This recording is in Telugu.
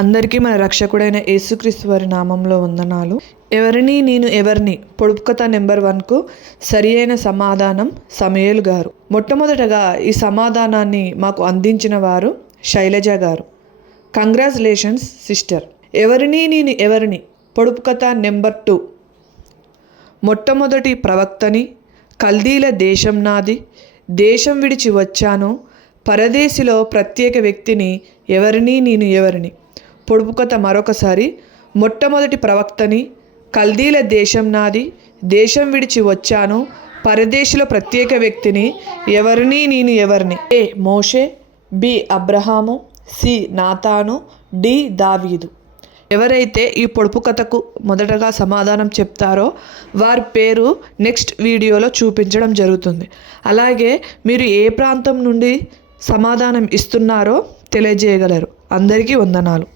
అందరికీ మన రక్షకుడైన యేసుక్రీస్తు వారి నామంలో వందనాలు. నేను ఎవరిని పొడుపు కథ నెంబర్ 1కు సరి అయిన సమాధానం సమూయేలు గారు. మొట్టమొదటగా ఈ సమాధానాన్ని మాకు అందించిన వారు శైలజ గారు. Congratulations sister. నేను ఎవరిని పొడుపు కథ నెంబర్ 2. మొట్టమొదటి ప్రవక్తని, కల్దీల దేశం నాది, దేశం విడిచి వచ్చాను, పరదేశిలో ప్రత్యేక వ్యక్తిని, నేను ఎవరిని. పొడుపు కథ మరొకసారి. మొట్టమొదటి ప్రవక్తని, కల్దీల దేశం నాది, దేశం విడిచి వచ్చాను, పరదేశిలో ప్రత్యేక వ్యక్తిని, నేను ఎవరిని. ఏ మోషే, బి అబ్రహాము, సి నాతాను, డి దావీదు. ఎవరైతే ఈ పొడుపు కథకు మొదటగా సమాధానం చెప్తారో వారి పేరు నెక్స్ట్ వీడియోలో చూపించడం జరుగుతుంది. అలాగే మీరు ఏ ప్రాంతం నుండి సమాధానం ఇస్తున్నారో తెలియజేయగలరు. అందరికీ వందనాలు.